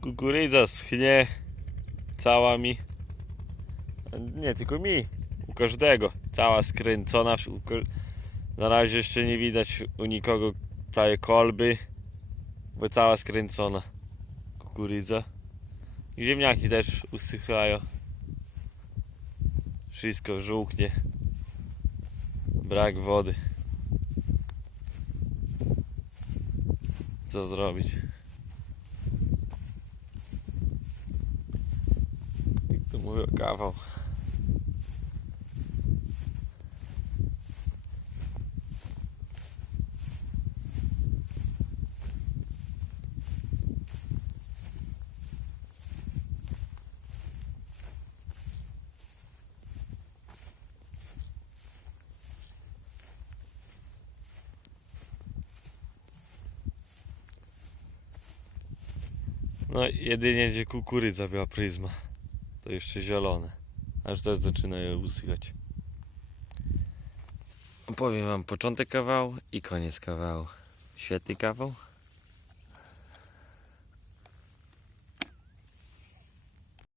Kukurydza schnie cała mi. Nie tylko mi, u każdego. Cała skręcona. Na razie jeszcze nie widać u nikogo prawie kolby, bo cała skręcona kukurydza. I ziemniaki też usychają. Wszystko żółknie. Brak wody. Co zrobić? Jak to mówię, kawał. No jedynie gdzie kukurydza była pryzma. To jeszcze zielone. Aż też zaczynają usychać. Powiem wam początek kawału i koniec kawału. Świetny kawał.